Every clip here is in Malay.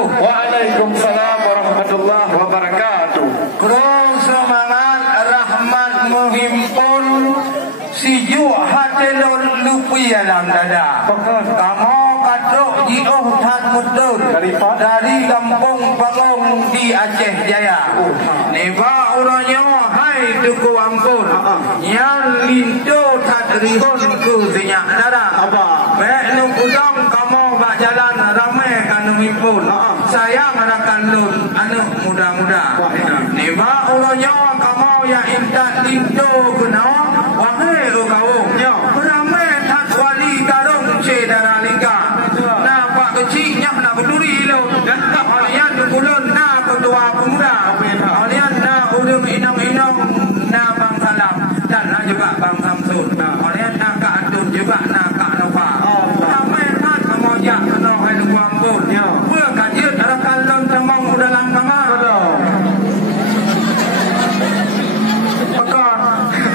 wabarakatuh. Waalaikumsalam warahmatullahi wabarakatuh. Kurang semangat rahmat menghimpun sijuk hati lupi dalam dada. Kamu katruk jiuh tan mutul dari kampung Bangung di Aceh Jaya. Neba uranya hai tuku ampun yang lintu tak rihun ke sinyak dada. Baik nu kudang kamu bak jalan ramai kan menghimpun. Sayang rakan lun anak muda-muda. Neba uranya kamu yang intak lintu kena wahai kau. Ramai tak wali tarung cedara lingga. Nampak kecilnya nak berduri lo. Alian dukulun nak ketua pemuda. Alian nak ulum inang-inang nak bang salam dan nak juga bang Samsun. Alian nak Kak Adun juga nak Kak Nova. Ramai tak mojak kena hai dukuang pun. Ber kajian rakan lon temang dalam kamar.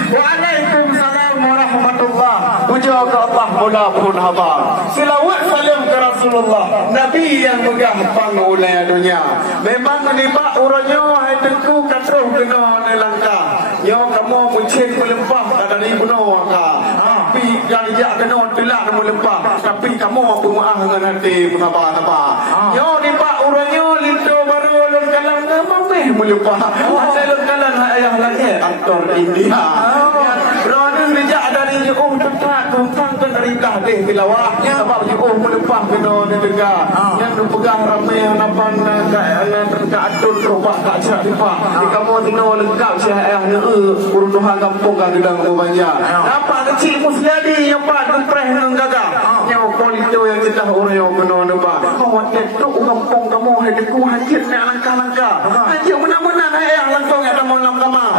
Waalaikumsalam warahmatullahi. Puja ke Allah mula pun haba. Selawat salam ke Rasulullah, Nabi yang megah pangulai dunia. Memang nibak uranya hai tengku katruh kena nelangka. Yo kamu muncin melempah dari bunuh ka. Tapi gajak kena telak melempah. Tapi kamu pemaah dengan hati apa-apa. Yo nibak uranya lintu baru lon kalang mameh melempah. Lon kalang ayah lagi aktor India. Roda rejak dari Ju'uh tetap tumpang ke dari kahdih bilawah. Sebab Ju'uh melempah kena negara. Yang berpegang ramai yang nampak Kak Adun terubah Kak Cak Lipah. Di kamu tinggal lengkap Syah Ayah urunuhan kampung kan gedang banyak. Nampak kecil musliadi yang pak gempreh nang gagah. Yang polito yang cedah orang yang kena nampak. Kau tetuk kampung kamu hai deku hajit nak langkah-langkah. Hajit menang-menang ayah langsung ada malam kamar.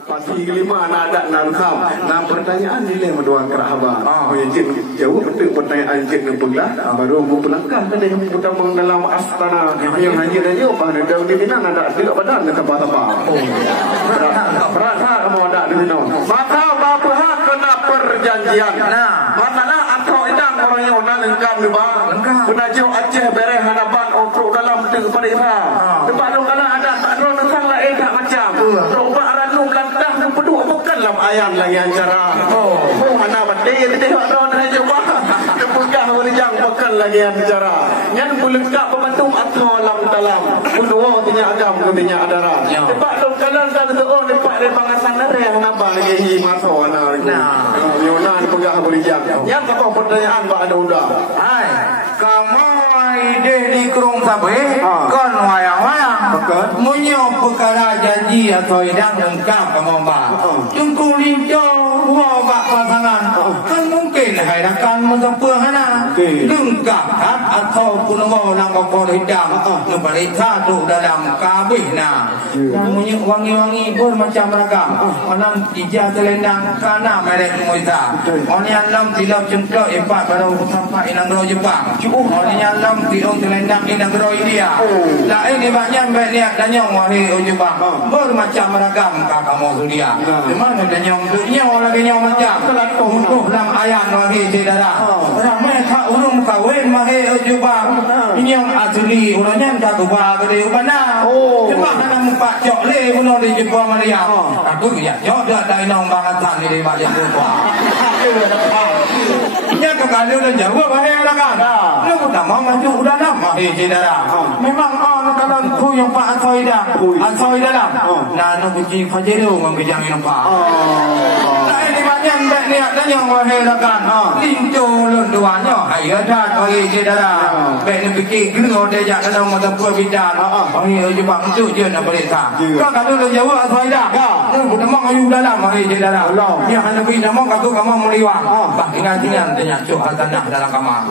Pasti kelima nak ada narsam. Nah pertanyaan nilai mendoang kerabat. Jin jauh betul pertanyaan jin ngebelah. Baru aku pelangkah kan yang pertama dalam astana yang hanya dan jauh pada daun di Minang ada tidak badan dekat apa-apa. Berasa mau ada di Minang. Maka bapa kena perjanjian. Masalah atau idang orang yang nak lengkap ni bang. Penaju Aceh bereh hadapan untuk dalam tempat ira. Tempat lu kalau ada tak ada nang lah tak macam. Roba ranu belantah nu peduk bukanlah ayam lagi acara. Mana betul dia orang nak cuba. Tepukah berjang bukan lagi acara. Yang bulengkap pembantu atau dalam kedua tinya agam ketinya adara. Tempat lu kalau tak ada orang tempat dia bangasan yang napa lagi masuk ana. Yonan pegah berjang. Yang apa pertanyaan Pak ada udah. Hai, kamu ide di kerung sabe, kon wayang-wayang. Munyo perkara janji atau idang lengkap kamu mbak. Jungku linjo, wabak pasangan. Kan mungkin hai rakan mengempuhana. Lengkap hat atau punawa langkau kau hidang. Ngeberita tu dalam kabihna. Munyo wangi-wangi pun macam ragam. Manam ija selendang kana merek muita. Orang lam tilap jengkok empat baru sampai inang roh Jepang. Orang lam tilap selendang inang roh India. Lah ini banyak niat danyong wahai Jepang. Bermacam ragam kamu sudia. Di mana danyong dunia lagi nyong macam. Untuk dalam ayat wahai saudara. Ramai tak urung kawin wahai Jepang. Nyong asli orangnya tak ubah gede ubana. Jepang nak empat jok le bunuh di Jepang Maria. Aku ya jok dah dainong bangatan di balik rumah. Nya kekali udah jauh bahaya lah kan. Lu udah mau maju udah nama saudara. Memang kalau ku yang Pak Athoida lah. Nah nu kunci fajiru ngejang yang Pak. Nah ini banyak mbak niat dan yang wahai rakan. Lincu lunduannya. Ayo dah bagi saudara. Mbak ni fikir kena dejak dalam mata pua bidan. Bagi Jepang itu je nak perintah. Kau kalau lu jauh Athoida. Nu udah mau ayu dalam wahai saudara. Yang hendak bidan mau kau kamu meliwang. Bah tinggal nyacuk tanah dalam kamar.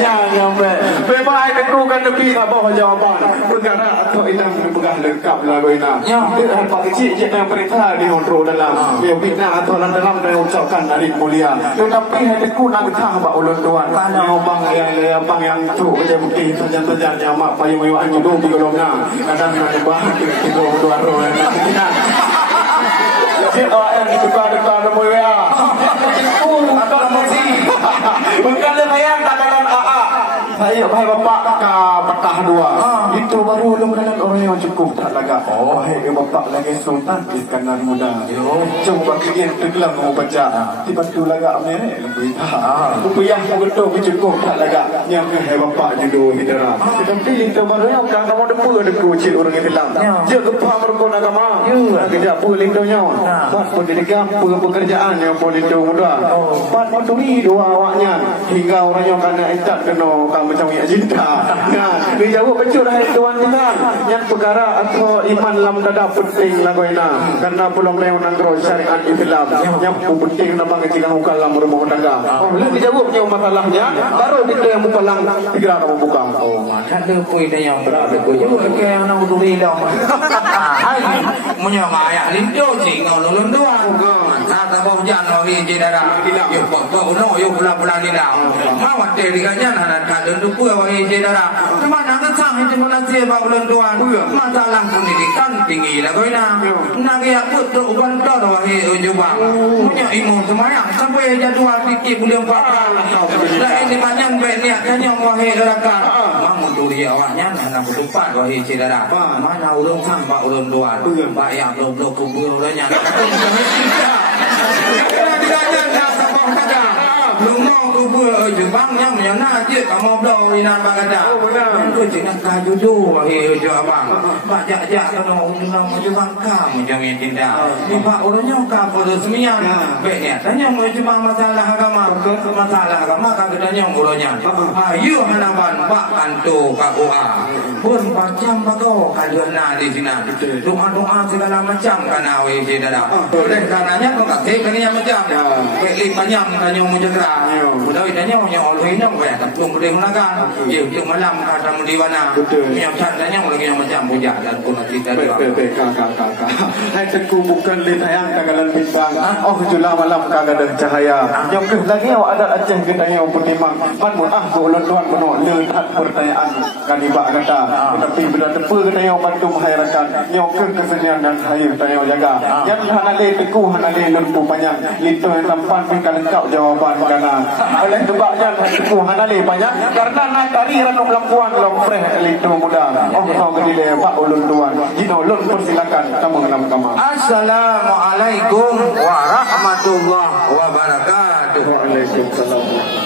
Ya mbak. Bebas aku kan lebih apa jawapan. Perkara atau inang pegang lengkap lah bina. Kita hampa kecil je yang perintah di kontrol dalam. Dia bina atau dalam dan ucapkan dari mulia. Tetapi hatiku nak betah bak ulun tuan. Kalau bang yang tu je bukti saja yang mak payung-payung hidup di kolomna. Kadang ada bahan itu tuan roh. Jadi orang yang tukar-tukar nombor WA. Atau nombor Saya bapak ka petah dua. Itu baru lengkanan orang yang cukup tak laga. Hai bapak lagi sultan iskanan muda. Coba kalian tenggelam mau baca. Tiba tu laga merek lebih tak. Upayah betul cukup tak laga. Yang hai bapak judul hidara. Tapi itu baru yang kan kamu depu deku cik orang yang bilang. Dia kepa merkon agama. Kerja apa lindonya? Pas pendidikan pekerjaan yang politik muda. Pas maturi dua awaknya hingga orang yang kena ikat kena kamu macam yang cinta. Nah, dia jawab betul hai tuan kita. Yang perkara atau iman dalam dada penting lah koina. Karena pulang lewat nangro syariat Islam. Yang penting nama kita bukan dalam rumah tangga. Bila dijawabnya masalahnya, baru kita yang mukalang segera kamu buka. Oh, ada kuih yang berada kuih. Oke, yang nak duri dah. Hai, menyamai lindo sing ngolong dua. Tak tahu jangan lagi jedara. Yuk, kau no, yuk pulang ni dah. Mawat terikannya nak tak lendu kuih lagi jedara. Cuma nak sang itu menasih bawa lenduan. Masalah pendidikan tinggi lah koina. Nak ya betul bantal lagi ujubang. Punya imun semuanya sampai jadwal fikir boleh buat. Lah ini banyak niat tanya wahai rakan. Mang duri awaknya nak berdepan wahai jedara. Mana urung sampai urung duan. Pak yang belum kubur orangnya. Lumau kubur jebangnya menyana je kamu blow inan bagada. Itu jenah kajudu wahai abang. Pak jak kena undang jebang kamu jangan tindak. Ni pak orangnya kamu resmian. Baiknya tanya mau jebang masalah agama. Masalah agama kadanya orangnya. Ayo hanaban pak kanto KUA. Pun macam bago kadana di sini. Doa segala macam kana wahai jedara. Oleh karenanya kau kasih kena macam. Baik banyak tanya mau jaga. Mudah idanya yang oleh ini apa ya? Tung boleh gunakan. Ya, untuk malam kata mudiwana. Yang tandanya orang yang macam puja dan pun kita dua. Kakak. Hai teku bukan ditayang kagalan bintang. Oh jula malam kagalan cahaya. Yang lagi ada aceh gedanya pertimang. Manmun golon tuan penuh lehat pertanyaan kanibak kata. Tapi bila tepu gedanya bantu menghayrakan. Yang kesenian dan hayur tanya jaga. Yang hanale teku hanale lempu banyak. Itu yang tampan pingkan engkau jawaban karena oleh sebabnya teku hanale banyak karena nak tari ranuk lampuan lompreh itu muda. Oh kau kedile pak ulun tuan. Jino ulun persilakan kamu dalam kamar. Assalamualaikum warahmatullahi wabarakatuh. Waalaikumsalam.